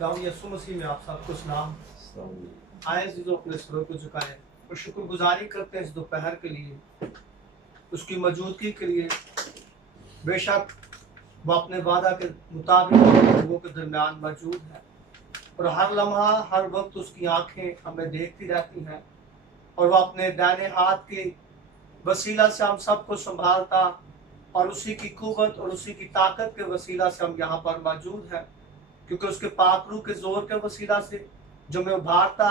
दाऊद यसु मसीह में आप सबको सलाम। आए जो अपने सरों को झुकाए और शुक्रगुजारी करते हैं इस दोपहर के लिए, उसकी मौजूदगी के लिए। बेशक वो अपने वादा के मुताबिक लोगों के दरमियान मौजूद है और हर लम्हा हर वक्त उसकी आंखें हमें देखती रहती हैं और वह अपने दाहिने हाथ के वसीला से हम सबको संभालता और उसी की कुव्वत और उसी की ताकत के वसीला से हम यहाँ पर मौजूद हैं, क्योंकि उसके पाक रूह के जोर के वसीला से जो हमें उभारता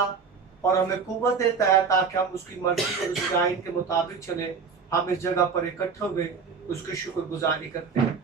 और हमें कुव्वत देता है ताकि हम उसकी मर्जी और उसके आइन के मुताबिक चले। हम इस जगह पर इकट्ठे हुए उसकी शुक्रगुजारी करते हैं,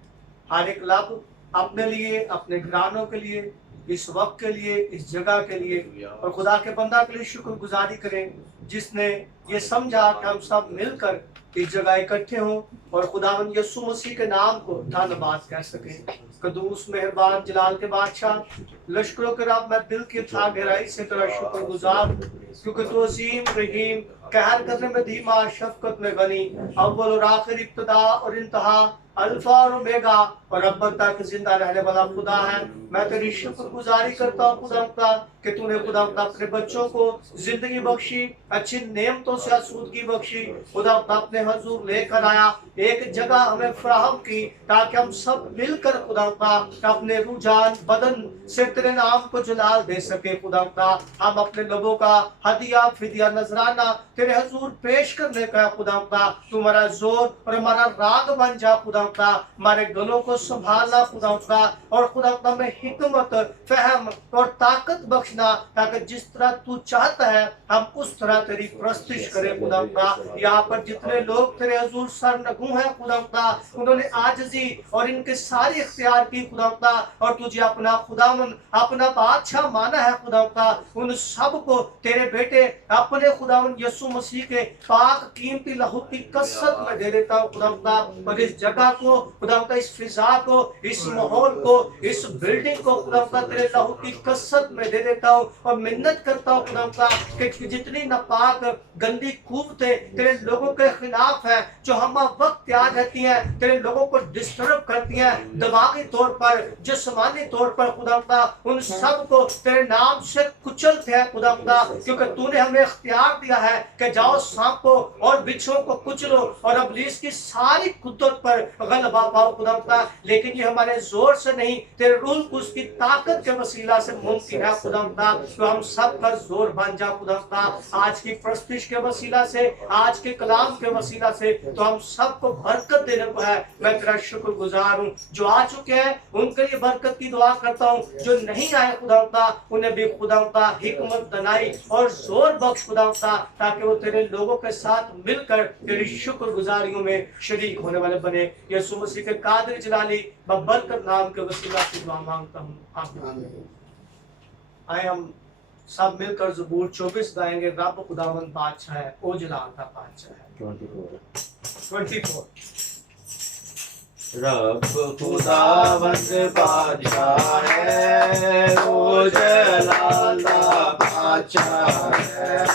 हर एक लब अपने लिए, अपने घरानों के लिए, इस वक्त के लिए, इस जगह के लिए और खुदा के बंदा के लिए शुक्रगुजारी करें जिसने ये समझा कि हम सब मिलकर इस जगह इकट्ठे हों और खुदावंद यीशु मसीह के नाम को धन्यवाद कह सकें। कदूस मेहरबान जलाल के बादशाह, लश्करों के रब, मैं दिल की था गहराई से तेरा शुक्रगुजार हूं, क्योंकि तू अजीम रहीम, कहर करने में धीमा, शफकत में गनी, अव्वल और आखिर, इब्तिदा और इंतहा, अल्फा और ओमेगा और अब तक जिंदा रहने वाला खुदा है। मैं तेरी शुक्रगुजारी करता हूँ खुदा का कि तूने खुदा अपने बच्चों को जिंदगी बख्शी, अच्छी नेमतों से आसूदगी बख्शी, खुदा अपने हजूर लेकर आया, एक जगह हमें फराहम की ताकि हम सब मिलकर खुदा का अपने रुझान बदन से तेरे नाम को जलाल दे सके। खुदा का हम अपने लबों का हदिया फिदिया नजराना तेरे हजूर पेश करने का खुदा का तू हमारा जोर और हमारा राग बन जा खुदा का, हमारे गलों को संभालना खुदा का और खुदा का में हिकमत, फहम और ताकत बख्शना ताकि जिस तरह तू चाहता है हम उस तरह तेरी प्रस्तिश करें खुदा का। यहाँ पर जितने लोग तेरे हजूर सरनगू हैं खुदा का, उन्होंने आजिज़ी और इनके सारे इख्तियार की खुदा का और तुझे अपना खुदावन अपना बादशाह माना है खुदा का। उन सब को तेरे बेटे अपने खुदावन यीशु मसीह के पाक कीमती लहू की कसरत में दे देता हूँ खुदा का, और इस जगह को खुदा का, इस फिजा को, इस माहौल को, इस बिल्डिंग को खुदा का तेरे लहू की कसरत में दे देता हूँ और मिन्नत करता हूँ खुदा का कि जितनी नापाक गंदी कुव्वतें तेरे लोगों के खिलाफ है, जो हम वक्त तैयार रहती हैं, तेरे लोगों को डिस्टर्ब करती हैं दिमागी तौर पर, जिस्मानी तौर पर खुदा का, उन सब को तेरे नाम से कुचलते हैं खुदा का, क्योंकि तूने हमें इख्तियार दिया है कि जाओ सांपों और बिच्छुओं को कुचलो और इब्लीस की सारी कुद्दत पर गलबा पाओ खुदा का। लेकिन ये हमारे जोर से नहीं, तेरे रूह को उसकी ताकत के वसीला से मुमकिन है खुदा का। तो हम सब पर जोर बन जा खुदा का, आज की प्रस्तिश के वसीला से, आज के कलाम के वसीला से, तो हम सबको बरकत देने को है। मैं तेरा शुक्रगुजार हूँ, जो आ चुके हैं उनके लिए बरकत की दुआ करता हूँ, जो नहीं आए खुदा का उन्हें भी खुदा का हिकमत दनाई और जोर बख्श खुदा का, ताकि वो तेरे लोगों के साथ मिलकर तेरी शुक्रगुजारियों में शरीक होने वाले बने। यीशु मसीह के कादिर जलाली बरकत नाम के वसीला से दुआ मांगता हूँ, आमीन। आए हम सब मिलकर ज़बूर 24 गाएंगे। रब खुदावंद बादशाह है, ओ जलाल का बादशाह है। 24 रब खुदावंद बादशाह है, ओ जलाल का बादशाह है।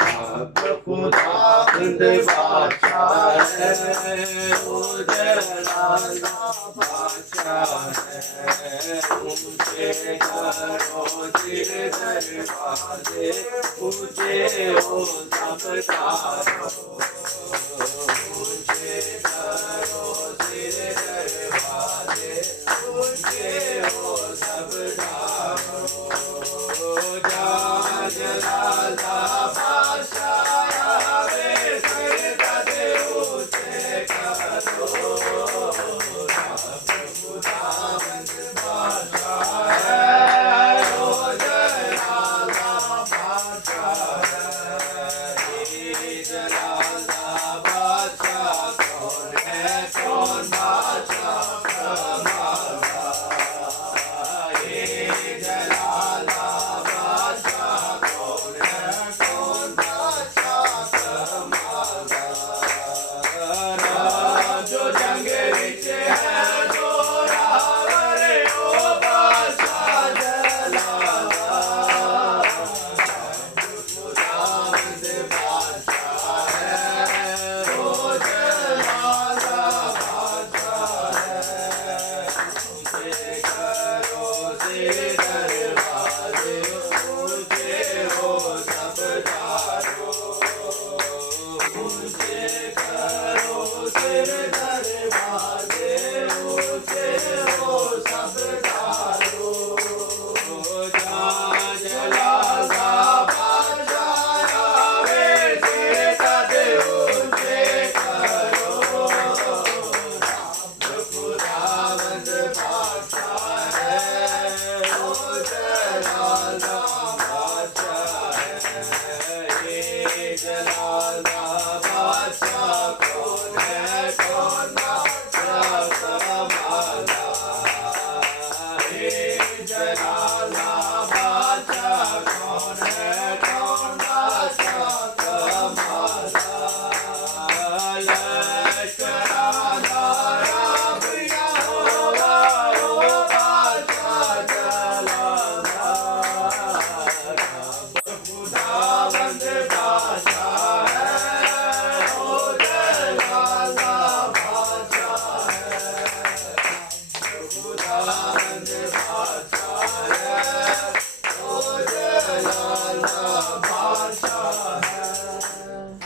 रब खुदावंद बादशाह है, ओ जलाल का बादशाह है। ऊंचे करो सिर दरवाजे, ऊंचे हो सब तारो, ऊंचे करो सिर दरवाजे, ऊंचे हो सब तारो। जा जलाल का बादशाह आवे, सर ऊंचे करो। रब खुदावंद बादशाह है, ओ जलाल का बादशाह है। जलाल का जलाला बादशाह कौन है कौन बादशाह कमाला लश्कराना रब यहोवा ओ बादशाह जलाला खुदावंद बादशाह है ओ जलाला बादशाह है खुदावंद बादशाह है ओ जलाला बादशाह है।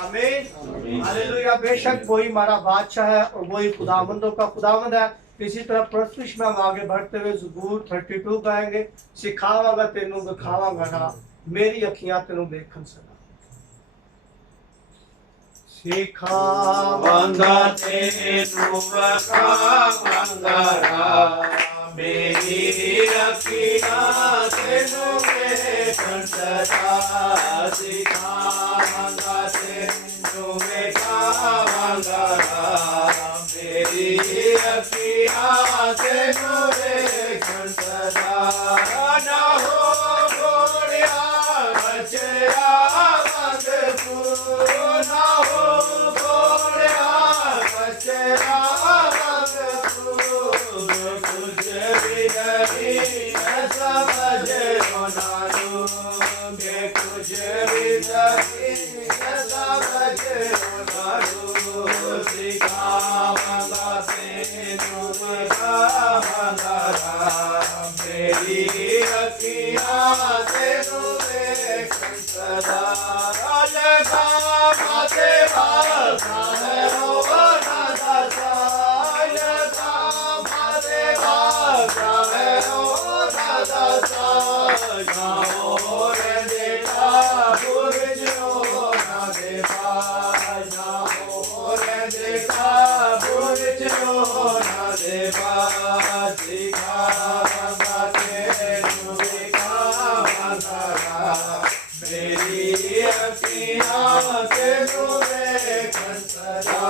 आमीन हालेलुया। बेशक वही हमारा बादशाह है और वही खुदावंदों का खुदावंद है। इसी तरह परस्पिश में हम आगे बढ़ते हुए ज़बूर 32 गाएंगे। सिखावांगा तेनू दिखावांगा ना मेरी अखियां तेनू देखन सदा। सिखावांगा तेनू दिखावांगा ना मेरी अखियां तेनू देखन सदा। सिखावांगा तेनू दिखावांगा ना मेरी अखियां तेनू देखन सदा। ना हो गोरिया बचया वंद तू ना हो गोरिया बचया वंद तू कुछ भी नहीं मैं समझ होना लू के कुछ भी नहीं मैं समझ होना लू। सिखावांगा तेनू दिखावांगा ना मेरी अखियां तेनू देखन सदा। लगा माथे भागा है ओ नादा सा लगा माथे भागा है ओ नादा सा। गाओ रे देखा बुरजो ना देखा गाओ रे देखा बुरजो ना देखा। सिखावांगा तेनू दिखावांगा ना मेरी अखियां तेनू देखन सदा।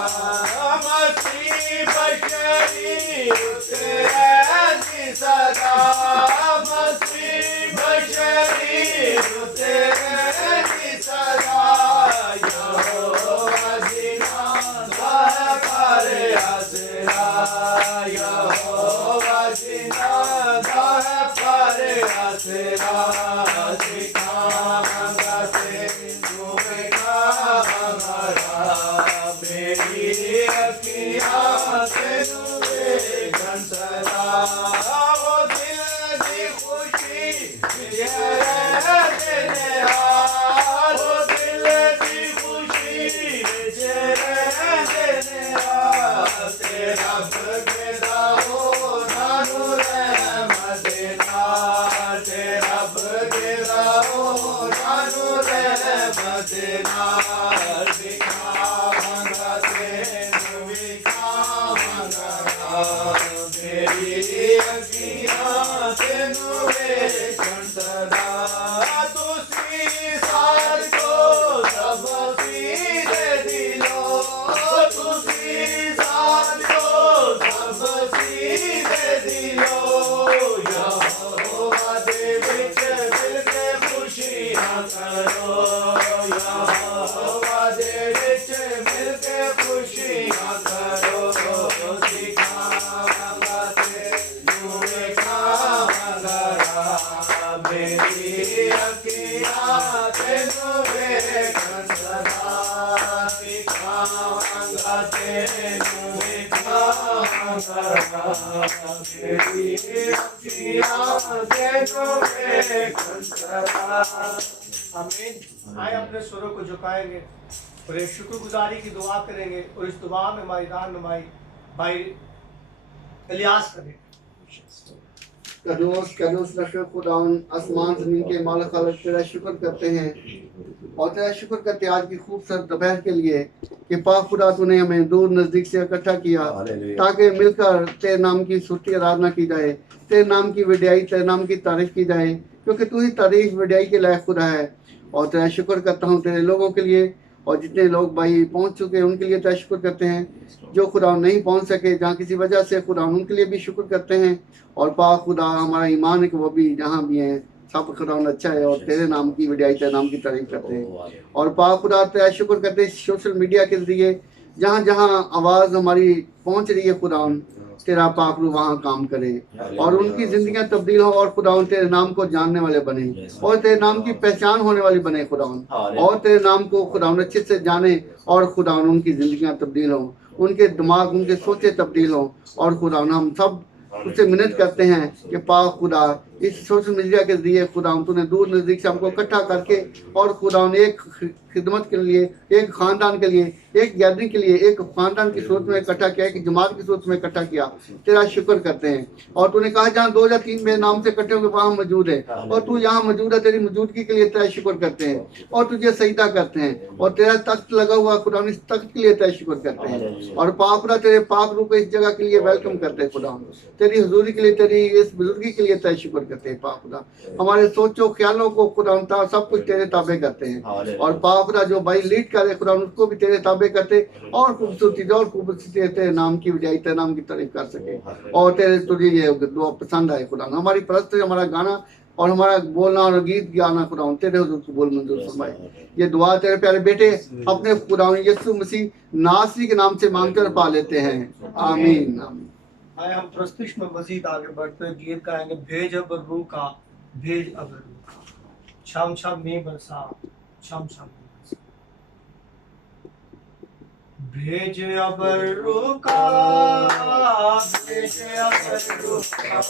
मसीह बशरी उतरे सदा मसीह बशरी उतरे सदा। यहोवा जिन्दा है पर आसरा यहोवा जिन्दा है पर आसरा। सिखावांगा तेनू दिखावांगा ना मेरी अखियां तेनू देखन सदा। वो दिल दी खुशी तेरे हाल वो दिल दी खुशी तेरे हाल। तेरा बगेरा हो नानू रहमत ना तेरा बगेरा हो नानू रहमत ना। सिखावांगा तेनू दिखावांगा ना मेरी अखियां तेनू देखन सदा। तुसी साथ को सब सीधे दिलो तुसी साथ को सब सीधे दिलो। यहोवा दे विच मिलके खुशियां करो यहोवा दे विच मिलके खुशियां करो। सिखावांगा तेनू दिखावांगा ना मेरी अखियां तेनू देखन सदा। सिखावांगा तेनू दिखावांगा ना मेरी अखियां तेनू देखन सदा। आमीन। आए अपने स्वरों को झुकाएंगे और एक शुक्रगुजारी की दुआ करेंगे और इस दुआ में हमारी रहनुमाई भाई इलियास करें। कदोस कदोस रशो खुदावन आसमान ज़मीन के मालिक खालिक तेरा शुक्र करते हैं और तेरा शुक्र करते आज की खूबसूरत दोपहर के लिए कि पाक खुदा तूने हमें दूर नज़दीक से इकट्ठा किया ताकि मिलकर तेरे नाम की स्तुति आराधना की जाए, तेरे नाम की वडियाई, तेरे नाम की तारीफ की जाए, क्योंकि तू ही तारीफ वडियाई के लायक खुदा है। और तेरा शुक्र करता हूँ तेरे लोगों के लिए और जितने लोग भाई पहुंच चुके हैं उनके लिए तेरा शुक्र करते हैं, जो खुदा नहीं पहुंच सके जहाँ किसी वजह से खुदा उनके लिए भी शुक्र करते हैं। और पाक खुदा हमारा ईमान है कि वो भी जहाँ भी हैं सब खुदा अच्छा है और तेरे नाम की वडियाई तेरे नाम की तारीफ करते हैं। और पाक खुदा तेरा शुक्र करते हैं सोशल मीडिया के जरिए जहाँ जहाँ आवाज़ हमारी पहुँच रही है खुदा तेरा पाक रू वहाँ काम करे और उनकी जिंदगियां तब्दील हो और खुदा तेरे नाम को जानने वाले बने और तेरे नाम की पहचान होने वाली बने खुदा और तेरे नाम को खुदा अच्छे से जाने और खुदा उनकी जिंदगियां तब्दील हों, उनके दिमाग उनके सोचे तब्दील हों। और खुदा हम सब उससे मिन्नत करते हैं कि पाक खुदा इस सोशल मीडिया के जरिए खुदा तूने दूर नज़दीक से हमको इकट्ठा करके और खुदा एक खिदमत के लिए, एक ख़ानदान के लिए, एक गैदरिंग के लिए, एक ख़ानदान की सूरत में इकट्ठा किया, एक जमात की सूरत में इकट्ठा किया। तेरा शुक्र करते हैं। और तूने कहा जहाँ 2 या 3 मेरे नाम से इकट्ठे होंगे वहाँ मौजूद है और तू यहाँ मौजूद है। तेरी मौजूदगी के लिए तेरा शुक्र करते हैं और तुझे सजदा करते हैं और तेरा तख्त लगा हुआ खुदा इस तख्त के लिए तेरा शुक्र करते हैं। और पाक खुदा तेरे पाक रूह को इस जगह के लिए वेलकम करते हैं खुदा, तेरी हुजूरी के लिए, तेरी इस बुजुर्गी के लिए तेरा शुक्र करते हैं। पाक खुदा हमारे सोचो ख्यालों को खुदा सब कुछ तेरे ताबे करते हैं। और पाक खुदा जो भाई लीड करे खुदा उसको भी तेरे ताबे करते और खूबसूरती तेरे नाम की वजाई तेरे नाम की तारीफ कर सके और तेरे तुझे ये दुआ पसंद आए खुदा। हमारी परस्त हमारा गाना और हमारा बोलना और गीत गाना खुदा तेरे हुजूर कबूल मंजूर फरमाए। ये दुआ तेरे प्यारे बेटे अपने खुदा यीशु मसीह नासरी के नाम से मांगकर पा लेते हैं, आमीन आमीन। आए हम प्रस्तुति में मजीद आगे बढ़ते हुए गीत गाएंगे, भेज अब रूह का, भेज अब रूह का, छम छम में बरसा, छम छम में बरसा। भेज अब रूह का, भेज अब रूह का,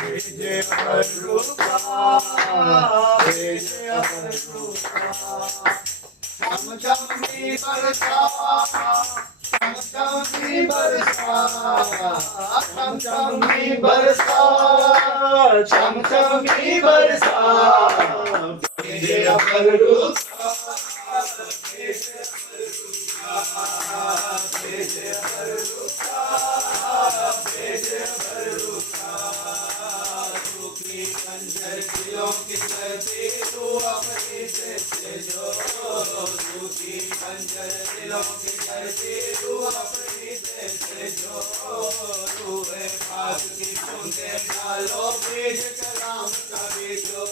भेज अब रूह का, भेज अब रूह का। छम छम में बरसा, छम छम में बरसा, छम छम में बरसा, छम छम में बरसा। भेज अब रूह का, भेज अब रूह का, भेज अब रूह का, भेज अब रूह का। रूह की खंजर दिलों की करती तू अपनी से जो, रूह की खंजर दिलों की करती तू अपनी से जो। रूह पाक की बूंदें डालो बीज कलाम का बीजो,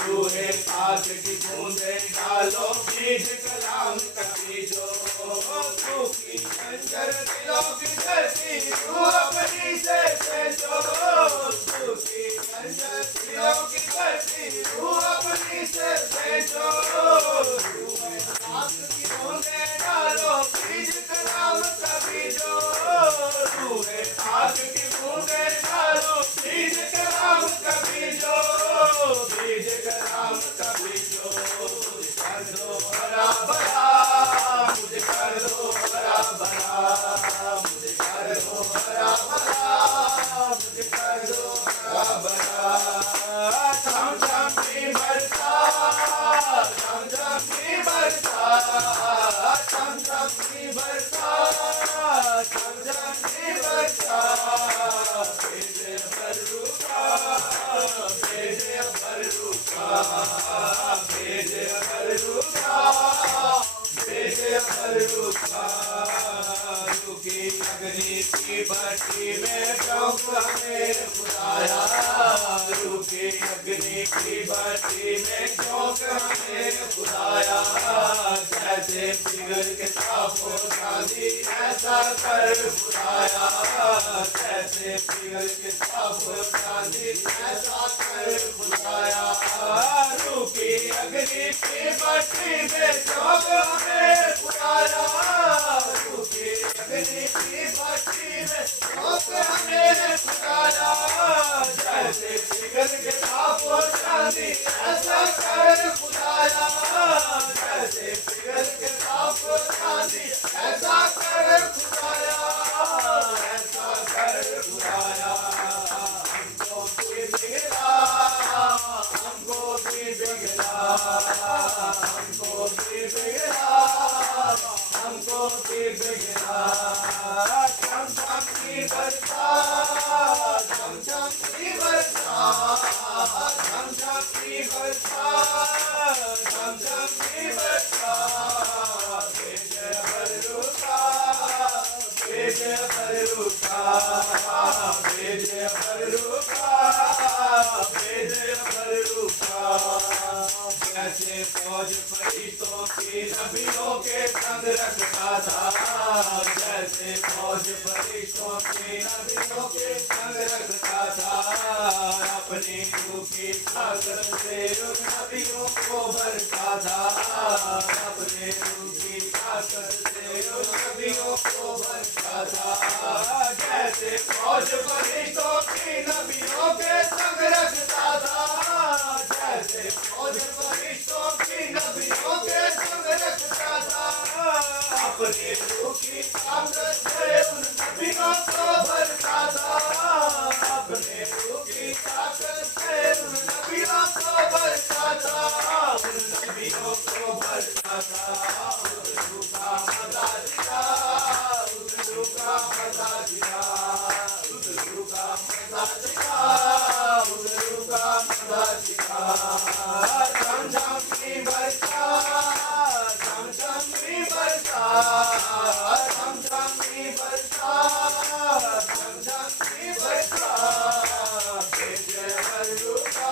रूह पाक की बूंदें डालो बीज कलाम का बीजो। रूह की खंजर दिलों की करती तू अपनी से जो, रूह की खंजर दिलों की करती तू अपनी से जो। रूह पाक की बूंदें डालो बीज कलाम का बीजो, रूह पाक की बूंदें डालो बीज कलाम का बीजो, बीज कलाम का बीजो। मुझे कर दो हरा भरा, मुझे कर दो हरा भरा, मुझे कर दो हरा भरा, मुझे कर दो हरा भरा। छम छम में बरसा, छम छम में बरसा, छम छम में बरसा, छम छम में बरसा। भेज अब रूह का, भेज अब रूह का, भेज अब रूह का, भेज अब रूह का। रूह की अग्नि की भट्टी में चौक हमें खुदाया, रूह की अग्नि की भट्टी में चौक हमें खुदाया। जैसे पिघल के तापो चांदी ऐसा कर खुदाया, जैसे पिघल के तापो चांदी ऐसा कर खुदाया। रूह की अग्नि की भट्टी में चौक हमें खुदाया, रूह की अग्नि की भट्टी में चौक हमें खुदाया। जैसे पिघल के तापो चांदी ऐसा कर खुदाया, जैसे पिघल के तापो चांदी ऐसा कर खुदाया, ऐसा कर खुदाया। हमको भी बिगड़ा, हमको भी बिगड़ा, हमको भी बिगड़ा, हमको भी बिगड़ा। छम छम की बरसा, छम छम की बरसा, छम छम की बरसा, छम छम की बरसा। संग रखता था, जैसे फौज फरिश्तों के नबियों के संग रखता था। अपनी रूह की ताकत से उन नबियों को भरता था, अपने रूह की ताकत से उन नबियों को भरता था। जैसे फौज फरिश्तों की नबियों के संग रखता था, जैसे फौज फरिश्तों की नबियों के संग रखता था। अपने रूह की ताकत से उन नबियों को भरता था, अपने रूह की ताकत से उन नबियों को भरता था, उन नबियों को भरता था। उस रूह का मजा दिया, उस रूह का मजा दिया, उस रूह का मजा दिया, उस रूह का मजा दिया। झम झम की बरसा, झम झम की बरसा, झम झम की बरसा, झम झम की बरसा। भेजे बरूका,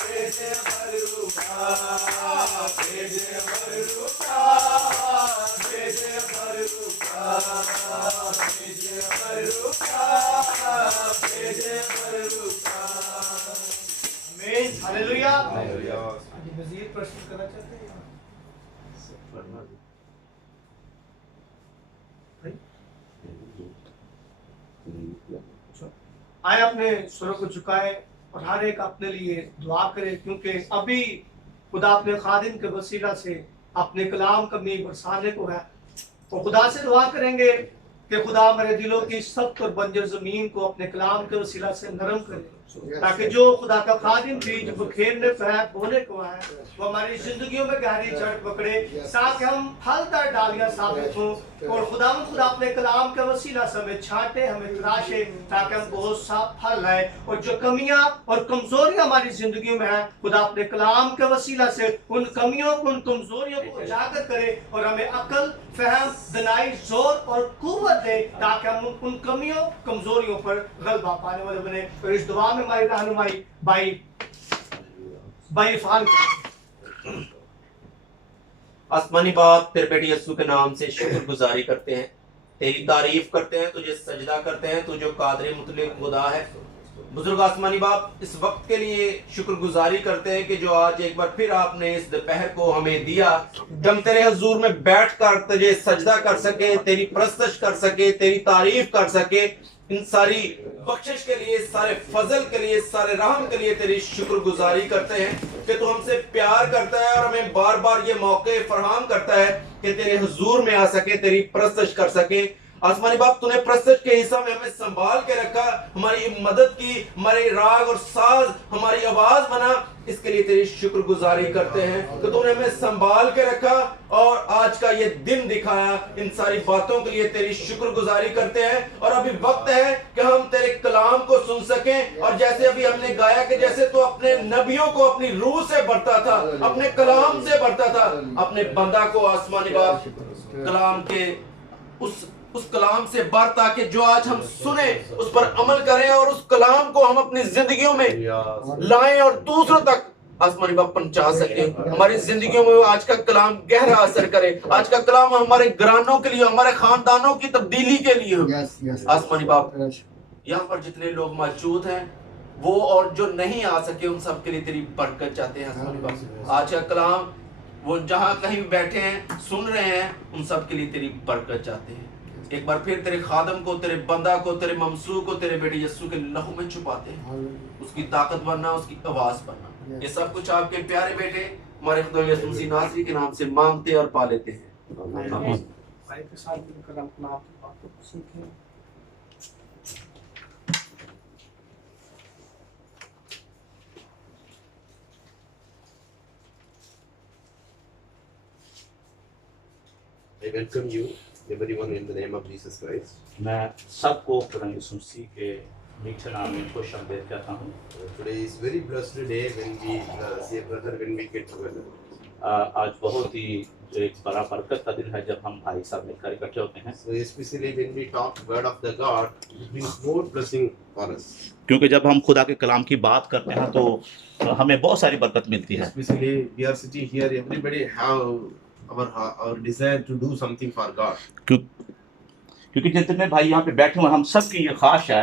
भेजे बरूका, भेजे बरूका, भेजे बरूका, भेजे बरूका, भेजे बरूका। आमीन, हालेलुया। हालेलुया। आगे मज़ीद प्रश्न करना चाहते हैं? आए अपने स्वरों को झुकाए और हर एक अपने लिए दुआ करे, क्योंकि अभी खुदा अपने खादिम के वसीला से अपने कलाम का मींह बरसाने को है। और खुदा से दुआ करेंगे कि खुदा हमारे दिलों की सख्त और बंजर जमीन को अपने कलाम के वसीला से नरम करे, ताकि जो खुदा का खादिम बीज बखेरने पे है, बोने को है, वो हमारी जिंदगियों में गहरी जड़ पकड़े, ताकि हम फलदार डालियां साबित हों। और खुदा अपने कलाम के वसीला से हमें छांटे, हमें तराशे, ताकि हम बहुत सा फल लाए। और जो कमियां और कमजोरियां हमारी जिंदगी में है, खुदा अपने कलाम के वसीला से उन कमियों को, उन कमजोरियों को उजागर करे और हमें अकल, फहम, दनाई, जोर और कुव्वत दे, ताकि हम उन कमियों, कमजोरियों पर गलबा पाने वाले बने। और इस दुआ में हमारी रहनुमाई भाई इरफान करें। आसमानी बाप, तेरे बेटे यीशु के नाम से शुक्रगुजारी करते हैं, तेरी तारीफ करते हैं, तुझे सजदा करते हैं, तू जो कादिर मुतलक खुदा है। बुजुर्ग आसमानी बाप, इस वक्त के लिए शुक्रगुजारी करते हैं कि जो आज एक बार फिर आपने इस दोपहर को हमें दिया, हम तेरे हजूर में बैठकर तुझे सजदा कर सके, तेरी प्रस्तश कर सके, तेरी तारीफ कर सके। इन सारी बख्शिश के लिए, सारे फजल के लिए, सारे रहम के लिए तेरी शुक्रगुजारी करते हैं कि तू हमसे प्यार करता है और हमें बार बार ये मौके फराहम करता है कि तेरे हुजूर में आ सके, तेरी प्रस्तश कर सके। आसमानी बाप, तूने प्रस्तश के हिस्सा में हमें संभाल के रखा, हमारी मदद की, हमारे राग और साज हमारी आवाज बना, इसके लिए तेरी शुक्रगुजारी करते हैं कि तूने हमें संभाल के रखा और आज का ये दिन दिखाया। इन सारी बातों के लिए तेरी शुक्रगुजारी करते हैं। और अभी वक्त है कि हम तेरे कलाम को सुन सकें, और जैसे अभी हमने गाया कि जैसे तू अपने नबियों को अपनी रूह से भरता था, अपने कलाम से भरता था, अपने बंदा को आसमानी बाप कलाम के उस कलाम से भर, ताकि जो आज हम सुने उस पर अमल करें और उस कलाम को हम अपनी जिंदगियों में लाएं और दूसरों तक आसमानी बाप पहुंचा सके। हमारी जिंदगियों में आज का कलाम गहरा असर करे, आज का कलाम हमारे घरानों के लिए, हमारे खानदानों की तब्दीली के लिए हो। आसमानी बाप, यहाँ पर जितने लोग मौजूद हैं वो और जो नहीं आ सके, उन सब के लिए तेरी बरकत चाहते हैं। आसमानी बाप, आज का कलाम वो जहाँ कहीं बैठे हैं सुन रहे हैं, उन सब के लिए तेरी बरकत चाहते हैं। एक बार फिर तेरे खादम को, तेरे बंदा को, तेरे ममसू को तेरे बेटे यीशु के लहू में छुपाते हैं, उसकी ताकत बनना, उसकी आवाज बनना, ये सब कुछ आपके प्यारे बेटे हमारे खुदा यीशु मसीह नासरी के नाम से मांगते और पा लेते हैं। आमीन। भाई के साथ मिलकर हम अपना आपकी बातों को सीखें। I welcome you, everyone, in the name of Jesus Christ. मैं सबको खुदा यीशु मसीह के मीठे नाम में खुश आमदीद कहता हूँ। Today is very blessed day when we see a brother, when we get together. आज बहुत ही एक बड़ा बरकत का दिन है जब हम भाई साहब मिलकर इकट्ठे होते हैं, So especially when we talk word of the God, it brings more blessing for us. क्योंकि जब हम खुदा के कलाम की बात करते हैं तो हमें बहुत सारी बरकत मिलती है। Especially we are sitting here, everybody have our desire to do something for God. क्योंकि जितने भाई यहाँ पे बैठे हुए हम सब की ये ख्वाहिश है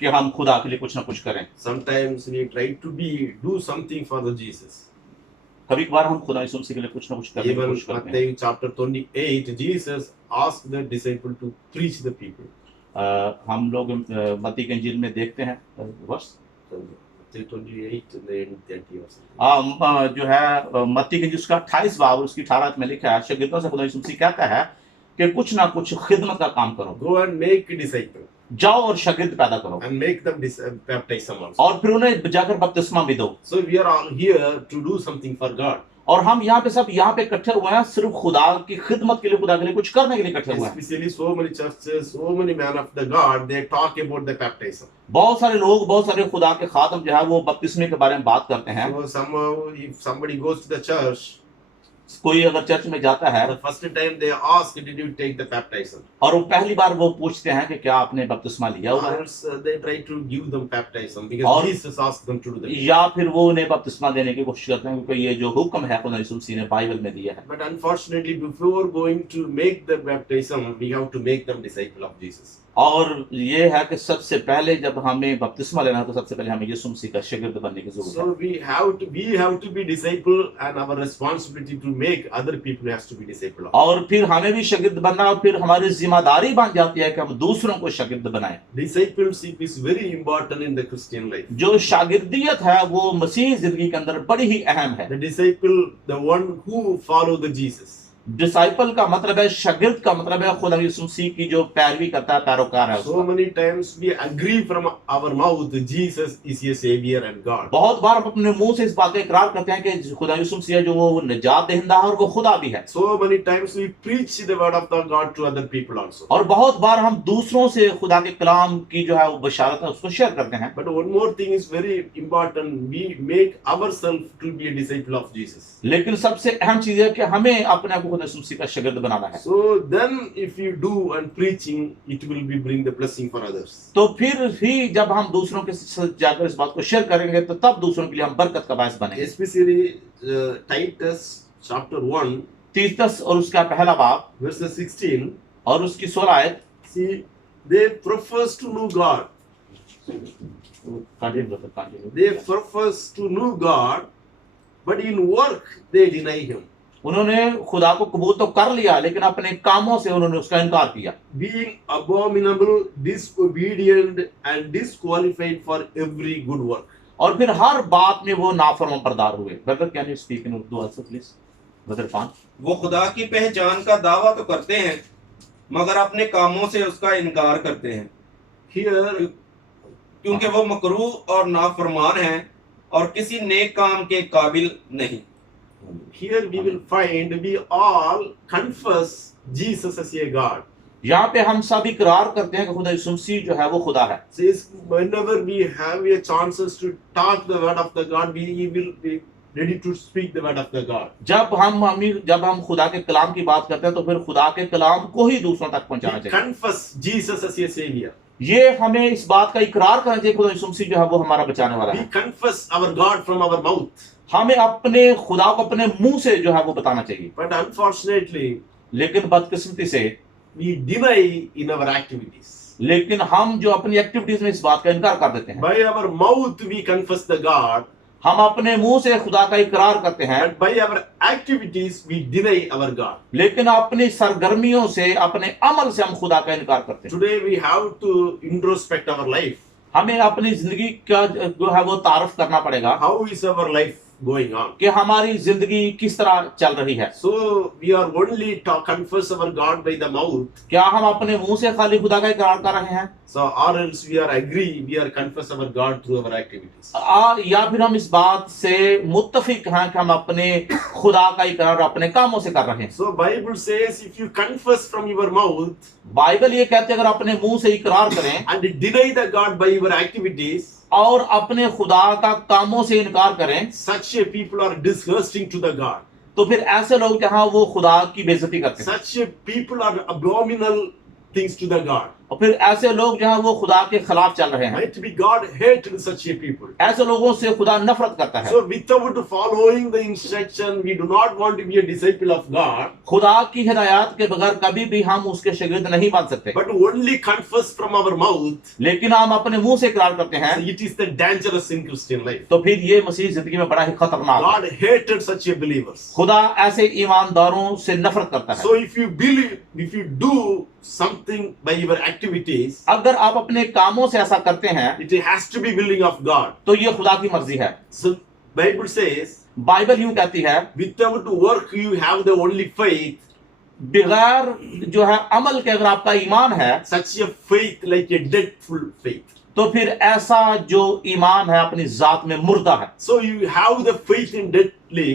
कि हम खुदा के लिए कुछ ना कुछ करें। Sometimes we try to do something for the Jesus. कभी कभार हम खुदा यीशु मसीह के लिए कुछ ना कुछ करने की Even कोशिश करते हैं। Matthew chapter 28, Jesus asked the disciple to preach the people. हम लोग मत्ती के इंजील में देखते हैं वर्ष Matthew 28 and then 30 or something. जो है मत्ती के इंजील उसका 28 बाब और उसकी 18 में लिखा है, शागिर्दों से खुदा यीशु मसीह कहता है कि कुछ ना कुछ खिदमत का काम करो, Go and make disciples जाओ और शागिर्द पैदा करो and make them baptize some also. और फिर उन्हें जाकर बपतिस्मा भी दो। So we are all here to do something for God. और हम यहाँ पे सब यहाँ पे इकट्ठे हुए हैं सिर्फ खुदा की खिदमत के लिए, खुदा के लिए कुछ करने के लिए इकट्ठे हुए हैं। Especially so many churches, so many men of the God, they talk about the baptism. बहुत सारे लोग, बहुत सारे खुदा के खातम जो है वो बपतिस्मे के बारे में बात करते हैं। So somehow, if somebody goes to the church, कोई अगर चर्च में जाता है the first time they ask, did you take the baptism? और वो पहली बार वो पूछते हैं कि क्या आपने बपतिस्मा लिया हुआ है, Or else they try to give them baptism because और- Jesus asked them to do that. या फिर वो उन्हें बपतिस्मा देने की कोशिश करते हैं क्योंकि ये जो हुक्म है खुदा यीशु मसीह ने बाइबल में दिया है। But unfortunately, before going to make the baptism, we have to make them disciple of Jesus. और ये है कि सबसे पहले जब हमें बपतिस्मा लेना है तो सबसे पहले हमें यीशु मसीह का शागिर्द बनने की जरूरत है। So we have to be disciple, and our responsibility to make other people has to be disciple of. और फिर हमें भी शागिर्द बनना और फिर हमारी जिम्मेदारी बन जाती है कि हम दूसरों को शागिर्द बनाएं। Discipleship is very important in the Christian life. जो शागिर्दियत है वो मसीह जिंदगी के अंदर बड़ी ही अहम है। The disciple, the one who follow the Jesus. Disciple का मतलब है, शागिर्द का मतलब है खुदा यीशु मसीह की जो पैरवी करता है, पैरोकार है So उसका। many times we agree from our mouth Jesus is a savior and God. बहुत बार हम अपने मुंह से इस बात का इकरार करते हैं कि खुदा यीशु मसीह है जो वो निजात दहिंदा है और वो खुदा भी है। So many times we preach the word of the God to other people also. और बहुत बार हम दूसरों से खुदा के कलाम की जो है वो बशारत है उसको शेयर करते हैं। But one more thing is very important. We make ourselves to be a disciple of Jesus. लेकिन सबसे अहम चीज है कि हमें अपने आप को खुदा यीशु मसीह का शागिर्द बनाना है। So then if you do and preaching, it will be bring the blessing for others. तो फिर ही जब हम दूसरों के साथ जाकर इस बात को शेयर करेंगे तो तब दूसरों के लिए हम बरकत का बायस बनेंगे। Especially Titus chapter 1 तीतस और उसका पहला बाब verses 16. और उसकी 16 आयत। See, they profess to know God. They profess to know God, but in work they deny Him. उन्होंने खुदा को कबूल तो कर लिया लेकिन अपने कामों से उन्होंने उसका इनकार किया। Being abominable, disobedient, and disqualified for every good work. और फिर हर बात में वो नाफरमान बरदार हुए। Brother can you speak in Urdu also please? Brother फान। वो खुदा की पहचान का दावा तो करते हैं मगर अपने कामों से उसका इनकार करते हैं Here, क्योंकि वो मकरूह और नाफरमान हैं और किसी नेक काम के काबिल नहीं। here we will find we all confess Jesus as a God. यहाँ पे हम सब इकरार करते हैं कि खुदा यीशु मसीह जो है वो खुदा है। Says whenever we have a chances to talk the word of the God, we will be ready to speak the word of the God. जब हम खुदा के कलाम की बात करते हैं तो फिर खुदा के कलाम को ही दूसरों तक पहुंचाना We चाहिए। confess Jesus as a savior. ये हमें इस बात का इकरार करना चाहिए खुदा यीशु मसीह जो है वो हमारा बचाने वाला We है। confess our God from our mouth. हमें अपने खुदा को अपने मुंह से जो है वो बताना चाहिए, But unfortunately, लेकिन बदकिस्मती से we deny in our activities. लेकिन हम जो अपनी एक्टिविटीज में इस बात का इनकार कर देते हैं। By our mouth we confess the God, हम अपने मुंह से खुदा का इकरार करते हैं but by our activities we deny our God. लेकिन अपनी सरगर्मियों से, अपने अमल से हम खुदा का इनकार करते हैं। Today we have to introspect our life. हमें अपनी जिंदगी का जो है वो तारफ करना पड़ेगा How is our life going on? कि हमारी जिंदगी किस तरह चल रही है। So we are only to confess our God by the mouth. क्या हम अपने मुंह से खाली खुदा का इकरार कर रहे हैं So or else we are confess our God through our activities. या फिर हम इस बात से मुत्तफिक हैं कि हम अपने खुदा का इकरार अपने कामों से कर रहे हैं। So Bible says if you confess from your mouth Bible ये कहते हैं अगर अपने मुंह से इकरार करें and deny the God by your activities, और अपने खुदा का कामों से इनकार करें such a people are disgusting to the God. तो फिर ऐसे लोग जहां वो खुदा की बेइज्जती करते हैं Such a people are abominable things to the God. और फिर ऐसे लोग जो है वो खुदा के खिलाफ चल रहे हैं, Might be God hated such a people. ऐसे लोगों से खुदा नफरत करता है। So without following the instruction, we do not want to be a disciple of God, खुदा की हिदायत के बगैर कभी भी हम उसके शागिर्द नहीं बन सकते, but only confess from our mouth. लेकिन हम अपने मुंह से इकरार करते हैं, So it is the dangerous in Christian life. तो फिर ये मसीह जिंदगी में बड़ा ही खतरनाक है। God hated such a believers. खुदा ऐसे ईमानदारों से नफरत करता है। So if you believe, if you do something by your activities, अगर आप अपने कामों से ऐसा करते हैं it has to be willing of God. तो ये खुदा की मर्जी है। So Bible says, बाइबल यूं कहती है, without work you have the only faith. बगैर जो है अमल के अगर आपका ईमान है, Such a faith like a deadful faith. तो फिर ऐसा जो ईमान है अपनी जात में मुर्दा है। So you have the faith in deadly,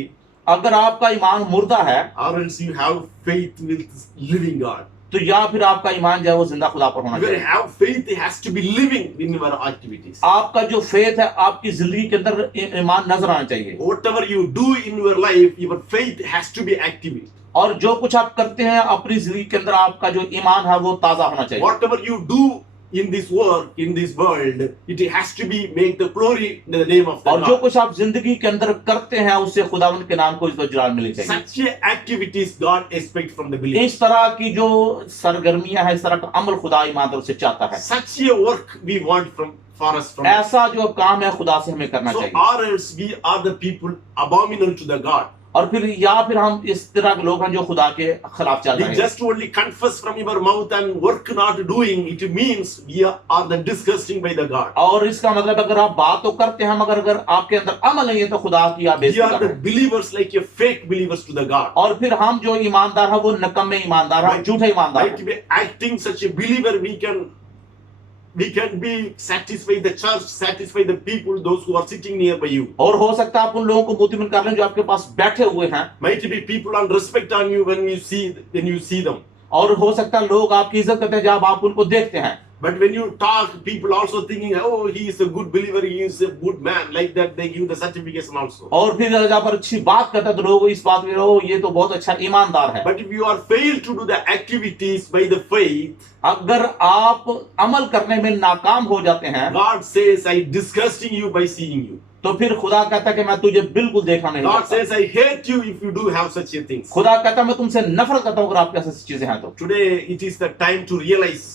अगर आपका ईमान मुर्दा है or else you have faith with living God. तो या फिर आपका ईमान जो है वो जिंदा खुदा पर होना If you चाहिए। have faith, it has to be living in your activities. आपका जो फेथ है आपकी जिंदगी के अंदर ईमान नजर आना चाहिए, Whatever you do in your life, your faith has to be active. और जो कुछ आप करते हैं अपनी जिंदगी के अंदर आपका जो ईमान है वो ताजा होना चाहिए। Whatever you do in this work, in this world, it has to be make the glory in the name of the और जो God. कुछ आप जिंदगी के अंदर करते हैं उससे खुदावंद के नाम को इस पर जलाल मिलनी चाहिए। Such activities God expects from the believer. इस तरह की जो सरगर्मियां हैं, इस तरह का अमल खुदा ईमानदारों से चाहता है। Such a work we want for us from us. ऐसा जो काम है खुदा से हमें करना So चाहिए। or else we are the people abominable to the God. और फिर या फिर हम इस तरह के लोग हैं जो खुदा के खिलाफ चल We रहे हैं। just only confess from your mouth and work not doing, it means we are the disgusting by the God. और इसका मतलब अगर आप बात तो करते हैं मगर अगर आपके अंदर अमल नहीं है तो खुदा की आप We बेइज्जती are कर the रहे हैं। believers like a fake believers to the God. और फिर हम जो ईमानदार हैं वो नकम्मे ईमानदार हैं, झूठे ईमानदार Might हैं। be acting such a believer, we can be satisfied the church, satisfy the people, those who are sitting nearby you. और हो सकता है आप उन लोगों को मोतिमन कर लें जो आपके पास बैठे हुए हैं, Might be people on respect on you when you see them. और हो सकता है लोग आपकी इज्जत करते हैं जब आप उनको देखते हैं। But when you talk, people also thinking, oh, he is a good believer, he is a good man. Like that, they give the certification also. और फिर जब आप अच्छी बात करते हैं तो लोग इस बात में ओ ये तो बहुत अच्छा ईमानदार है। But if you are failed to do the activities by the faith, अगर आप अमल करने में नाकाम हो जाते हैं God says, I disgusting you by seeing you. तो फिर खुदा कहता है कि मैं तुझे बिल्कुल देखना नहीं God चाहता। says, I hate you if you do have such a things. खुदा कहता है मैं तुमसे नफरत करता हूँ अगर आपके ऐसी चीजें हैं तो। Today, it is the time to realize.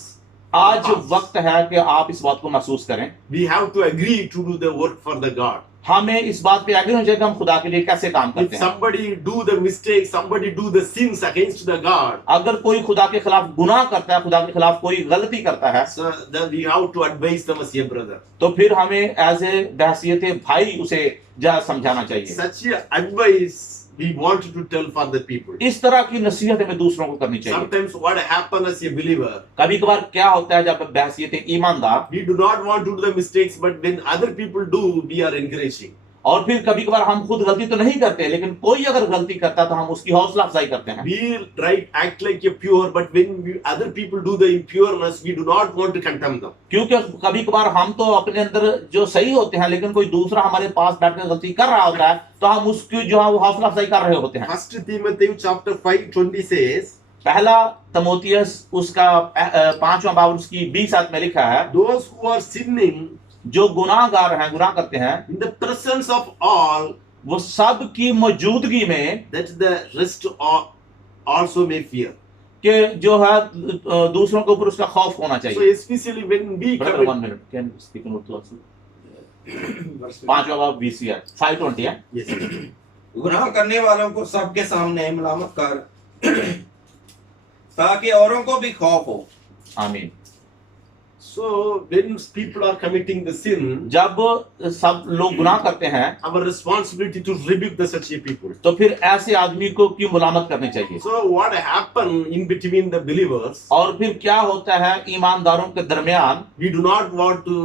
आज वक्त है कि आप इस बात को महसूस करें। We have to agree to do the work for the God. हमें इस बात पे आगे होना चाहिए कि हम खुदा के लिए कैसे काम If करते हैं। somebody do the mistake, somebody do the sins against the God, अगर कोई खुदा के खिलाफ गुनाह करता है, खुदा के खिलाफ कोई गलती करता है, so then we have to advise them as a brother. तो फिर हमें एज ए बहसियत भाई उसे जरा समझाना चाहिए। Such a advice we want to tell for the people. इस तरह की नसीहत हमें दूसरों को करनी चाहिए। Sometimes what happens as a believer, कभी कभार क्या होता है जब बहसियत ईमानदार, we do not want to do the mistakes, but when other people do, we are encouraging. और फिर कभी कभार हम खुद गलती तो नहीं करते लेकिन कोई अगर गलती करता है तो हम उसकी हौसला अफजाई करते हैं। We act like a pure, but when other people do the impureness, we do not want to condemn them. क्योंकि कभी कभार हम तो अपने अंदर जो सही होते हैं लेकिन कोई दूसरा हमारे पास बैठकर गलती कर रहा होता है तो हम उसकी जो है वो हौसला अफजाई कर रहे होते हैं। 1 Timothy chapter 5:20 says, पहला तमोथियस उसका 5वां बाब उसकी 20 आयत में लिखा है, those who are sinning जो गुनाहगार हैं, गुनाह करते हैं, in the presence of all, वो सब की मौजूदगी में that the rest also may fear. कि जो है दूसरों के ऊपर उसका खौफ होना So चाहिए। especially when we Brother, commit, 1 minute. Can you speak in Urdu also? 5वां बाब 20 है, 5:20 है। yes, गुनाह करने वालों को सबके सामने मलामत कर ताकि औरों को भी खौफ हो। आमीन। so when people are committing the sin, जब सब लोग गुनाह करते हैं our responsibility to rebuke the such a people. तो फिर ऐसे आदमी को क्यों मुलामत करनी चाहिए? So what happened in between the believers, और फिर क्या होता है ईमानदारों के दरमियान, we do not want to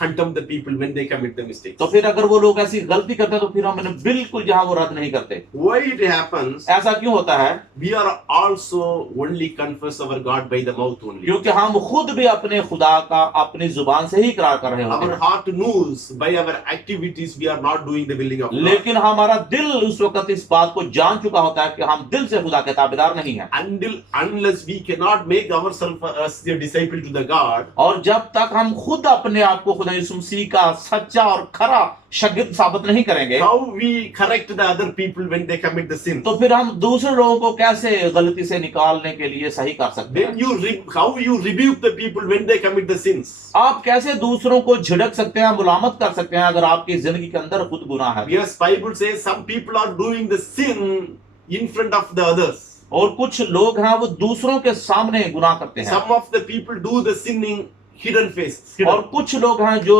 condemn the people when they commit the mistakes. तो फिर अगर वो लोग ऐसी गलती करते हैं तो फिर हम इन्हें बिल्कुल जहां वो रद्द नहीं करते। Why it happens? ऐसा क्यों होता है? We are also only confess our God by the mouth only. क्योंकि हम खुद भी अपने खुदा का अपनी जुबान से ही इकरार कर रहे होते Our हैं, heart knows by our activities we are not doing the willing of God. लेकिन हमारा दिल उस वक्त इस बात को जान चुका होता है कि हम दिल से खुदा के ताबेदार नहीं हैं। Unless we cannot make ourselves as the disciple to the God, और जब तक हम खुद अपने आप को खुदा यीशु मसीह का सच्चा और खरा शागिर्द साबित नहीं करेंगे, how we correct the other people when they commit the sin? तो फिर हम दूसरे लोगों को कैसे गलती से निकालने के लिए सही कर सकते हैं? How you rebuke the people when they commit the sins? आप कैसे दूसरों को झिड़क सकते हैं, मुलामत कर सकते हैं अगर आपकी जिंदगी के अंदर खुद गुनाह है? Yes, Bible says some people are doing the sin in front of the others. और कुछ लोग हैं वो दूसरों के सामने गुनाह करते हैं, Some of the people do the sin in hidden face. और कुछ लोग हैं जो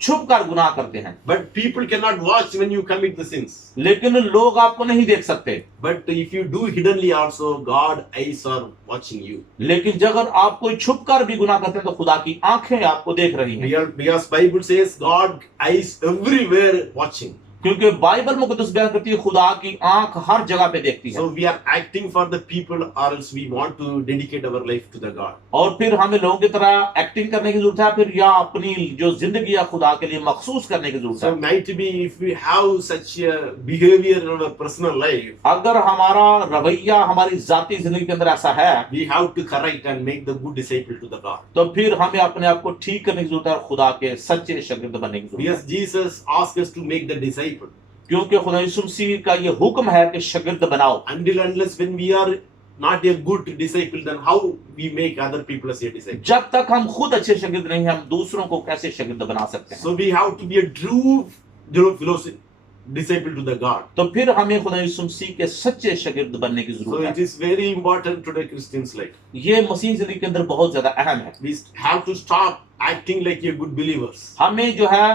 छुप कर गुनाह करते हैं, But people cannot watch when you commit the sins. लेकिन लोग आपको नहीं देख सकते। But if you do hiddenly also, God eyes are watching you. लेकिन जब अगर आप कोई छुप कर भी गुनाह करते हैं तो खुदा की आंखें आपको देख रही हैं, Because Bible says God eyes everywhere watching. क्योंकि बाइबल मुकद्दस बयान करती है खुदा की आंख हर जगह पे देखती है। So we are acting for the people, or else we want to dedicate our life to the God. और फिर हमें लोगों की तरह एक्टिंग करने की जरूरत है, फिर या अपनी जो जिंदगी है खुदा के लिए मखसूस करने की जरूरत So है। might be if we have such a behavior in our personal life, अगर हमारा रवैया हमारी जाती जिंदगी के अंदर ऐसा है we have to correct and make the good disciple to the God. तो फिर हमें अपने आप को ठीक करने की जरूरत है और खुदा के सच्चे शागिर्द बनने की जरूरत है। Because Jesus asked us to make the disciple. क्योंकि खुदा यीशु मसीह का ये हुक्म है कि शागिर्द बनाओ। Until unless when we are not a good disciple, then how we make other people as a disciple? जब तक हम खुद अच्छे शागिर्द नहीं हैं, हम दूसरों को कैसे शागिर्द बना सकते हैं? So we have to be a true philosophy disciple to the God. तो फिर हमें खुदा यीशु मसीह के सच्चे शागिर्द बनने की So जरूरत it है। is very important today Christians' life. ये मसीह जिंदगी के अंदर बहुत ज्यादा अहम है। We have to stop acting like a good believers. हमें जो है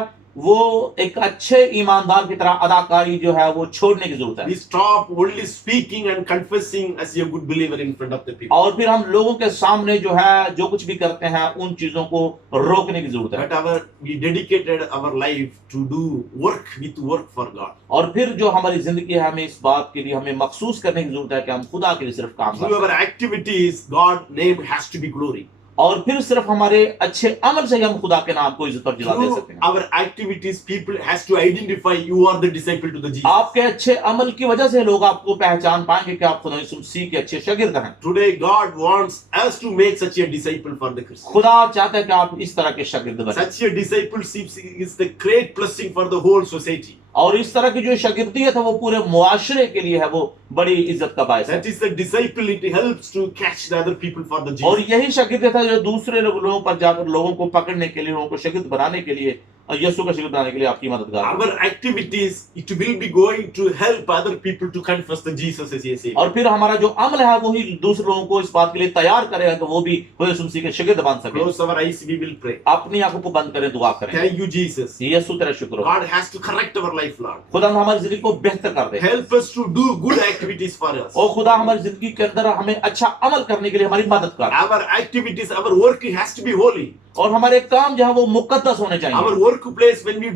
वो एक अच्छे ईमानदार की तरह अदाकारी जो है वो छोड़ने की जरूरत We है, stop only speaking and confessing as a good believer in front of the people. और फिर हम लोगों के सामने जो है जो कुछ भी करते हैं उन चीजों को रोकने की जरूरत है। But we dedicated our life to do work for God. और फिर जो हमारी जिंदगी है हमें इस बात के लिए हमें मखसूस करने की जरूरत है कि हम खुदा के लिए सिर्फ काम Through कर our activities, God's name has to be glory. और फिर सिर्फ हमारे अच्छे अमल से ही हम खुदा के नाम को इज्जत और जिला दे Through सकते हैं। our activities, people has to identify you are the disciple to the Jesus. आपके अच्छे अमल की वजह से लोग आपको पहचान पाएंगे कि आप खुदा यीशु मसीह के अच्छे शागिर्द हैं। Today, God wants us to make such a disciple for the Christian. खुदा चाहता है कि आप इस तरह के शागिर्द बने, Such a discipleship is the great blessing for the whole society. और इस तरह की जो शागिर्दियत है वो पूरे मुआशरे के लिए है, वो बड़ी इज्जत का बायस है। That is the disciple. It helps to catch the other people for the और Jesus. यही शागिर्दियत है जो दूसरे लोगों पर जाकर लोगों को पकड़ने के लिए, लोगों को शागिर्द बनाने के लिए, यीशु का शागिर्द बनाने के लिए आपकी मददगार है। Our activities, it will be going to help other people to confess the Jesus as a Savior. और फिर हमारा जो अमल है वो ही दूसरे लोगों को इस बात के लिए तैयार करेगा कि वो भी यीशु मसीह के शागिर्द बन सके। Close our eyes, we will pray. अपनी आंखों को बंद करें, दुआ करें। Thank you, Jesus. यीशु तेरा शुक्र हो, God has to correct our life, Lord. खुदा हमारी जिंदगी को बेहतर कर दे, Help us to do good activities for us. और खुदा हमारी जिंदगी के अंदर हमें अच्छा अमल करने के लिए हमारी मदद कर, Our activities, our work has to be holy. और हमारे काम जो है वो मुकद्दस होने चाहिए। Our workplace, when you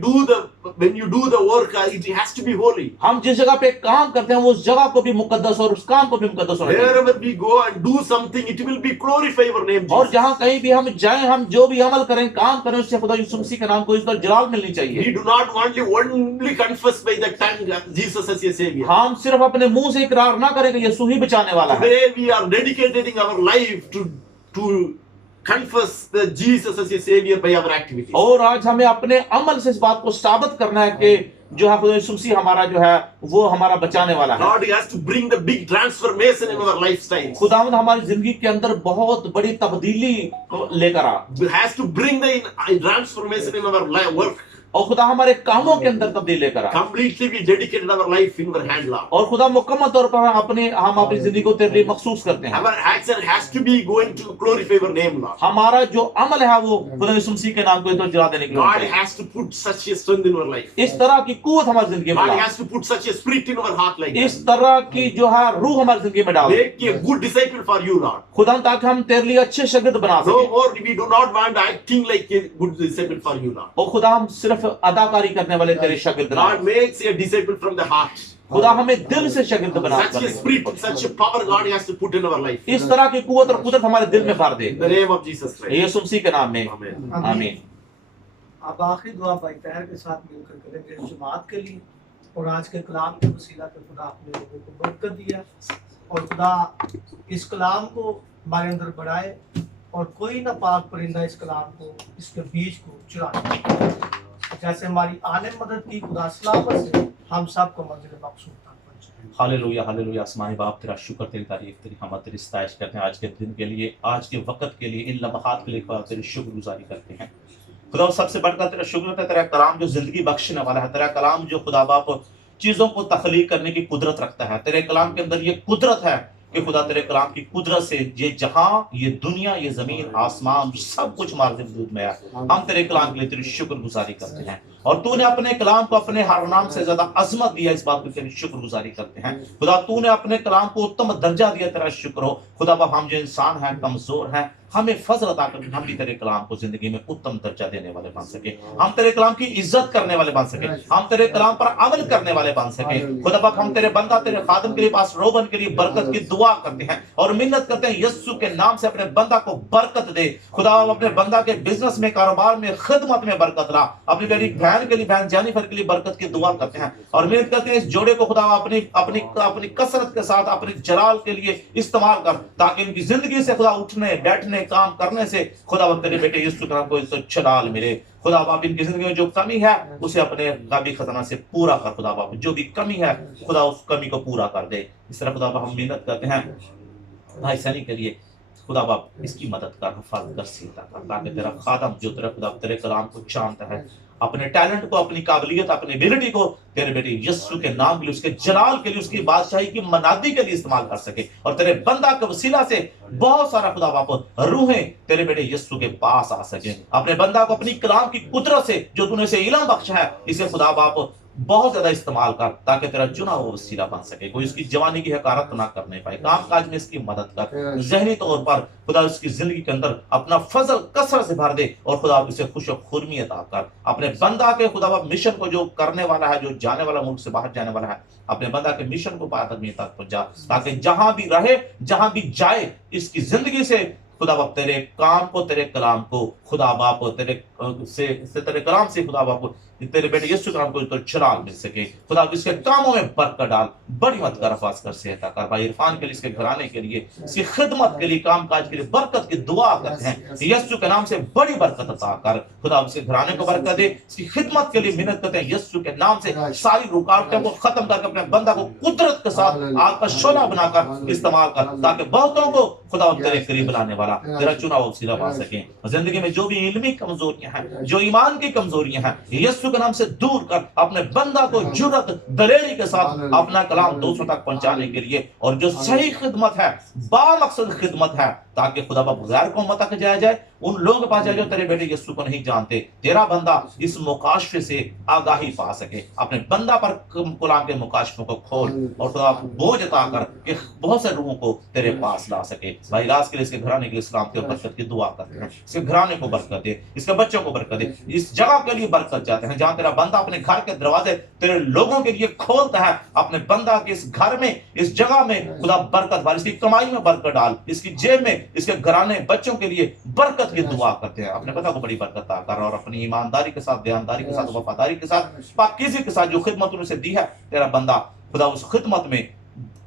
do the work, it has to be holy. हम जिस जगह पे काम करते हैं वो उस जगह को भी मुकद्दस और उस काम को भी मुकद्दस होना चाहिए। Wherever we go and do something, it will be glorify your name, और Jesus. जहां कहीं भी हम जाएं, हम जो भी अमल करें, काम करें, उससे खुदा यीशु मसीह के नाम को इस पर जलाल मिलनी We चाहिए। do not only confess by the tongue Jesus as a Savior. हम सिर्फ अपने मुंह से इकरार ना करें कि यीशु ही बचाने वाला है, Today we are dedicating our life to confess the Jesus as a Savior by our activities. और आज हमें अपने अमल से इस बात को साबित करना है कि जो है खुदा यीशु मसीह हमारा जो है वो हमारा बचाने वाला है। God has to bring the big transformation in our lifestyles. खुदावंद हमारी जिंदगी के अंदर बहुत बड़ी तब्दीली लेकर आ, Has to bring the transformation in our work. और खुदा हमारे कामों के अंदर तब्दीली लेकर आए। Completely we dedicated our life in your hand, Lord. और खुदा मुकम्मल तौर पर हम अपनी जिंदगी को तेरे लिए मखसूस करते हैं। Our action has to be going to glorify your name, Lord. हमारा जो अमल है वो खुदा यीशु मसीह के नाम को तो जला देने के लिए God होता है। has to put such a strength in our life. इस तरह की कुव्वत हमारी जिंदगी में God डाल, has to put such a spirit in our heart like इस that. तरह की जो है रूह हमारी जिंदगी में डाल, Make a good disciple for you, Lord. खुदा ताकि हम तेरे लिए अच्छे शागिर्द बना No सकें। more, we do not want acting like a good disciple for you, Lord. और खुदा हम सिर्फ अदाकारी करने वाले तेरे शागिर्द ना, God makes a disciple from the heart. खुदा हमें दिल से शागिर्द बना Such a spirit, such a power God has to put in our life. इस तरह की कुव्वत और कुदरत हमारे दिल में भर दे, In the name of Jesus Christ. यीशु मसीह के नाम में Amen. आमीन। अब आखिरी दुआ भाई तहर के साथ मिलकर करेंगे इस जमात के लिए, और आज के कलाम के वसीला पे खुदा अपने लोगों को बरकत दिया, और खुदा इस कलाम को हमारे अंदर बढ़ाए, और कोई ना पाक परिंदा इस कलाम को, इसके बीज को चुरा ले। जैसे हमारी आने मदद की खुदा सलामत से हम सबको मंजिल मकसूद तक पहुंचाए। Hallelujah hallelujah. आसमानी बाप तेरा शुक्र, तेरी तारीफ, तेरी हमद, तेरी सताइश करते हैं आज के दिन के लिए, आज के वक्त के लिए, इन लम्हात के लिए खुदा तेरी शुक्रगुजारी करते हैं। खुदा सबसे बढ़कर तेरा शुक्र है, तेरा कलाम जो जिंदगी बख्शने वाला है, तेरा कलाम जो खुदा बाप चीजों को तख्लीक करने की कुदरत रखता है। तेरे कलाम के अंदर ये कुदरत है कि खुदा तेरे कलाम की कुदरत से ये जहां, ये दुनिया, ये जमीन, आसमान, सब कुछ हमारे वजूद में है। हम तेरे कलाम के लिए तेरी शुक्रगुजारी करते हैं, और तूने अपने कलाम को अपने हर नाम से ज्यादा अजमत दिया, इस बात की तेरी शुक्रगुजारी करते हैं। खुदा तूने अपने कलाम को उत्तम दर्जा दिया, तेरा शुक्र हो। खुदा बाप हम जो इंसान हैं, कमजोर हैं, हमें फजल अता कर हम भी तेरे कलाम को जिंदगी में उत्तम दर्जा देने वाले बन सके, हम तेरे कलाम की इज्जत करने वाले बन सके, हम तेरे कलाम पर अमल करने वाले बन सके। खुदा बाप हम तेरे बंदा, तेरे खादम के लिए पास रोबन के लिए बरकत की दुआ करते हैं और मिन्नत करते हैं, यीशु के नाम से अपने बंदा को बरकत दे। खुदा अपने बंदा के बिजनेस में, कारोबार में, खिदमत में बरकत ला। अपनी बेटी बहन के लिए, बहन जेनिफर के लिए बरकत की दुआ करते हैं और मिन्नत करते हैं इस जोड़े को खुदा अपनी अपनी अपनी कसरत के साथ अपने जलाल के लिए इस्तेमाल कर, ताकि इनकी जिंदगी से खुदा उठने बैठने काम करने से खुदा तेरे बेटे यीशु के नाम को जलाल मिले। खुदा बाप इनकी जिंदगी में जो कमी है उसे अपने गाबी खजाना से पूरा कर। खुदा बाप जो भी कमी है खुदा उस कमी को पूरा कर दे। इस तरह खुदा बाप हम मिन्नत करते हैं भाई सनी के लिए, खुदा बाप इसकी मदद कर, हिफाजत कर, सीता कर, ताकि तेरा खादम जो तेरा खुदा तेरे कलाम को जानता है, अपने टैलेंट को, अपनी काबिलियत, अपनी एबिलिटी को तेरे बेटे यीशु के नाम के लिए, उसके जलाल के लिए, उसकी बादशाही की मनादी के लिए इस्तेमाल कर सके और तेरे बंदा के वसीला से बहुत सारा खुदा बाप रूहें तेरे बेटे यीशु के पास आ सके। अपने बंदा को अपनी कलाम की कुदरत से जो तूने इसे इल्म बख्शा है, इसे खुदा बाप बहुत ज्यादा इस्तेमाल कर, ताकि तेरा चुना हुआ वसीला बन सके, कोई उसकी जवानी की हकारत ना करने पाए। काम काज में इसकी मदद कर, जहनी तौर पर खुदा उसकी जिंदगी के अंदर अपना फजल कसरत से भर दे और खुदा उसे खुश और खुरमी अता कर। अपने बंदा के खुदा मिशन को जो करने वाला है, जो जाने वाला, मुल्क से बाहर जाने वाला है, अपने बंदा के मिशन को पादमी तक पहुंचा, ताकि जहां भी रहे, जहां भी जाए, इसकी जिंदगी से खुदा बाप तेरे काम को, तेरे कलाम को खुदा बाप तेरे तेरे कलाम से खुदा बाप तेरे बेटे यीशु के नाम को तो चिराग मिल सके। खुदा इसके कामों में बरकत डाल, बड़ी मत कर, अफाज कर, सेहता कर। भाई इरफान के लिए, इसके घराने के लिए, इसकी खिदमत के लिए, काम काज के लिए बरकत की दुआ करते हैं। यीशु के नाम से बड़ी बरकत अता कर। खुदा इसके घराने को बरकत दे, इसकी खिदमत के लिए मिन्नत करते हैं। यीशु के नाम से सारी रुकावटें को खत्म करके अपने बंदा को कुदरत के साथ आग का शोला बनाकर इस्तेमाल कर, ताकि बहुतों को खुदा तेरे करीब लाने वाला तेरा चुना वसीला बन सके। जिंदगी में जो भी इल्मी कमजोरियां हैं, जो ईमान की कमजोरियां हैं, यीशु के नाम से दूर कर। अपने बंदा को जुर्रत, दलेरी के साथ अपना कलाम दूसरों तक पहुंचाने के लिए, और जो सही खिदमत है, बामकसद खिदमत है, ताकि खुदा बाप गैर कौम तक जाया जाए, उन लोगों के पास जाए जो तेरे बेटे यीशु को नहीं जानते। तेरा बंदा इस मुकाशफे से आगाही पा सके। अपने बंदा पर कलाम के मुकाशफों को खोल और खुदा बोझ अता कर कि बहुत से लोगों को तेरे पास ला सके। भाई इलाज के लिए, इसके घराने के लिए इस्लाम के बरकत की दुआ करते हैं। इसके घराने को बरकत दे, इसके बच्चों को बरकत दे, इस जगह के लिए बरकत चाहते हैं जहां तेरा बंदा अपने घर के दरवाजे तेरे लोगों के लिए खोलता है। अपने बंदा के इस घर में, इस जगह में खुदा बरकत वाली, इसकी कमाई में बरकत डाल, इसकी जेब में, इसके घराने बच्चों के लिए बरकत की दुआ करते हैं। अपने पता को बड़ी बरकत कर, और अपनी ईमानदारी के साथ, ध्यानदारी के साथ, वफादारी के साथ, पाकीज़ी के साथ जो खिदमत उन्होंने दी है, तेरा बंदा खुदा उस खिदमत में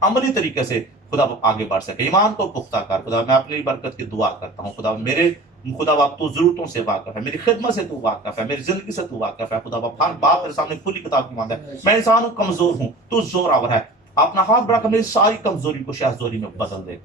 अमली तरीके से खुदा आगे बढ़ सके। ईमान को पुख्ता कर। खुदा मैं अपनी बरकत की दुआ करता हूँ। खुदा मेरे खुदा बाप तू जरूरतों से वाकिफ है, मेरी खिदमत से तू वाकिफ है, मेरी जिंदगी से तू वाकिफ है। खुदा बाप हर बाप तेरे सामने खुली किताब की मांग है। मैं इंसान हूँ, कमजोर हूँ, तू जोरावर है। अपना हाथ बढ़ाकर मेरी सारी कमजोरी को शहजोरी में बदल दे।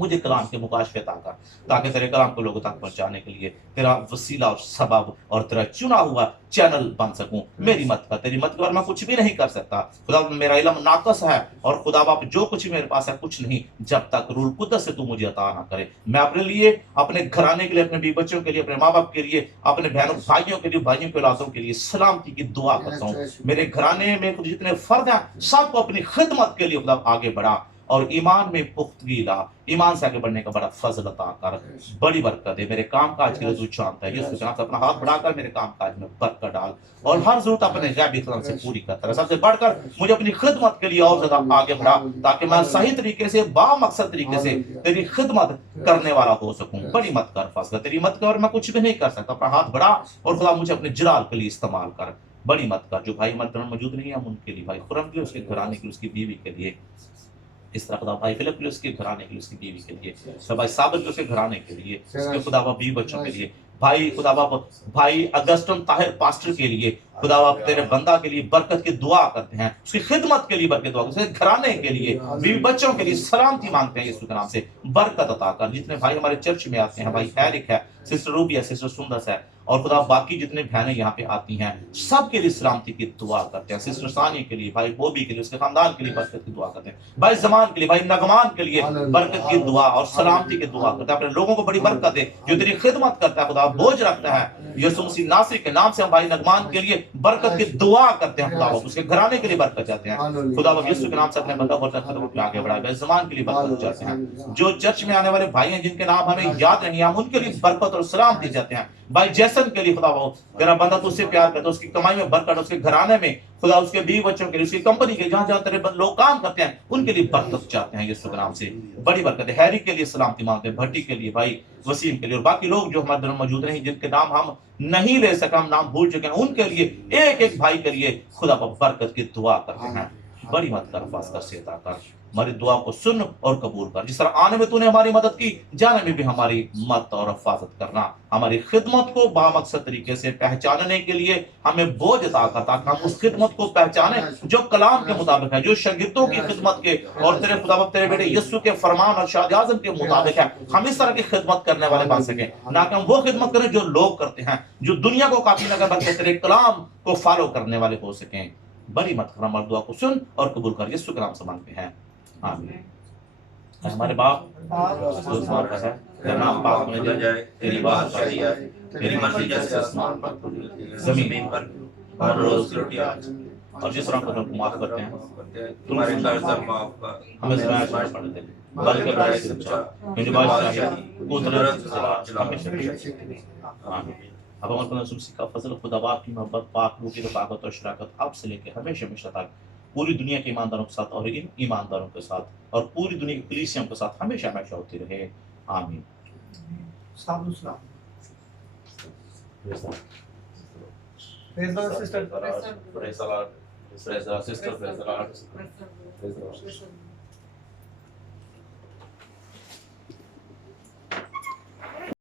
मुझे कलाम के मुकाशफे अता कर, ताकि तेरे कलाम को लोगों तक पहुंचाने के लिए तेरा वसीला और सबब और तेरा चुना हुआ चैनल बन सकूं। मेरी मत कर, तेरी मत कर, मैं कुछ भी नहीं कर सकता खुदा। मेरा इल्म नाकस है और खुदा बाप जो कुछ मेरे पास है कुछ नहीं जब तक रूह कुद्दस से तू मुझे अता ना करे। मैं अपने लिए, अपने घराने के लिए, अपने बीवी बच्चों के लिए, अपने माँ बाप के लिए, अपने बहनों भाइयों के लिए, भाइयों के औलादों के लिए सलामती की दुआ करता हूँ। मेरे घराने में जितने फर्द हैं सबको अपनी खिदमत के लिए खुदा आगे बढ़ा और ईमान में पुख्तगी ला, ईमान से आगे बढ़ने का बड़ा फजल अता कर, बड़ी बरकत दे। मेरे काम काज के लिए तू जानता है, यीशु जनाब अपना हाथ बढ़ाकर मेरे काम काज में बरकत डाल और हर जरूरत अपने गैबी खजान से पूरी करता है। सबसे बढ़कर मुझे अपनी खिदमत के लिए और ज्यादा आगे बढ़ा, ताकि मैं सही तरीके से बामकसद तरीके से तेरी खिदमत करने वाला हो सकूं। बड़ी मत कर फसला, तेरी मत कर, मैं कुछ भी नहीं कर सकता। अपना हाथ बढ़ा और खुदा मुझे अपने जलाल के लिए इस्तेमाल कर। बड़ी मत कर। जो भाई हमारे मौजूद नहीं है हम उनके लिए, भाई खुरम के लिए, उसके घराने के लिए, उसकी बीवी के लिए, इस तरह खुदा भाई फिलिप के लिए, उसके घराने के लिए, उसकी बीवी के लिए, सब भाई साबिर के उसके घराने के लिए, उसके खुदा बाप बीवी बच्चों के लिए, भाई खुदा बाप भाई अगस्टन ताहिर पास्टर के लिए, खुदा बाप तेरे बंदा के लिए बरकत की दुआ करते हैं, उसकी खिदमत के लिए बरकत दुआ, उसके घराने के लिए, बीवी बच्चों के लिए सलामती मांगते हैं यीशु के नाम से। बरकत अता कर। जितने भाई हमारे चर्च में आते हैं, भाई एरिक है, सिस्टर रूबी है, सिस्टर सुंदस है और खुदा बाकी जितने बहनें यहाँ पे आती हैं सबके लिए सलामती की दुआ करते हैं। सिस्टर सानी के लिए, भाई बोबी के लिए, उसके खानदान के लिए बरकत की दुआ करते हैं। भाई जमान के लिए, भाई नगमान के लिए बरकत की दुआ और सलामती की दुआ करते हैं। अपने लोगों को बड़ी बरकत दे जो तेरी खिदमत करता है, खुदा बोझ रखता है। यीशु मसीह नासरी के नाम से हम भाई नगमान के लिए बरकत की दुआ करते हैं। खुदा उसके घराने के लिए बरकत चाहते हैं। खुदा यीशु के नाम से अपने बंदा बरकत आगे बढ़ाए। भाई जमान के लिए बरकत चाहते हैं। जो चर्च में आने वाले भाई हैं जिनके नाम हमें याद नहीं, हम उनके लिए बरकत और सलामती चाहते हैं। भाई जैसन के लिए खुदा तेरा बंदा तुझसे प्यार करता है, उसकी कमाई में बरकत, उसके घराने में खुदा, उसके बीवी बच्चों के लिए, उसकी कंपनी के जहां जहां तेरे लोग काम करते हैं उनके लिए बरकत चाहते हैं यीशु के नाम से। बड़ी बरकत है। हैरी के लिए सलामती मांगते हैं, भट्टी के लिए, भाई वसीम के लिए और बाकी लोग जो हमारे दर में मौजूद नहीं जिनके नाम हम नहीं ले सके, हम नाम भूल चुके हैं, उनके लिए एक एक भाई के लिए खुदा बरकत की दुआ करते हैं। बड़ी मत कर, फास कर, सेता कर, हमारी दुआ को सुन और कबूल कर। जिस तरह आने में तूने हमारी मदद की, जाने में भी हमारी मत और हिफाजत करना। हमारी खिदमत को बामकसद तरीके से पहचानने के लिए हमें बोझ अता कर, ताकि हम उस खिदमत को पहचाने जो कलाम के मुताबिक है, जो शागिर्दों की खिदमत के और तेरे खुदा तेरे बेटे यीशु के फरमान और शाद आज़म के मुताबिक है। हम इस तरह की खिदमत करने वाले बन सके, ना कि हम वो खिदमत करें जो लोग करते हैं, जो दुनिया को काफी न कर, बल्कि तेरे कलाम को फॉलो करने वाले हो सकें। बड़ी मत कर, हमारी दुआ को सुन और कबूल कर। यीशु के नाम से मांगते हैं, आमीन। हमारे बाप जो आसमान पर है, तेरा नाम पाक होने जाए, तेरी बात पाई जाए, तेरी मर्जी जैसे आसमान पर जमीन पर हर रोज की रोटी आज, और जिस तरह हम माफ करते हैं तुम्हारे कर्ज माफ कर, हमें आज़माइश में पड़ने दे बल्कि बुराई से बचा, क्योंकि बादशाही कुदरत आमीन। अब हमारे खुदा यीशु का फजल, खुदा बाप की मोहब्बत, पाक रूह की रफ़ाकत और शराकत आप से लेकर हमेशा हमेशा तक पूरी दुनिया के ईमानदारों के साथ और इन ईमानदारों के साथ और पूरी दुनिया की कलीसियाओं के साथ हमेशा हमेशा होती रहे, आमीन। Praise the Lord, sister. Praise the Lord, sister. Praise the Lord.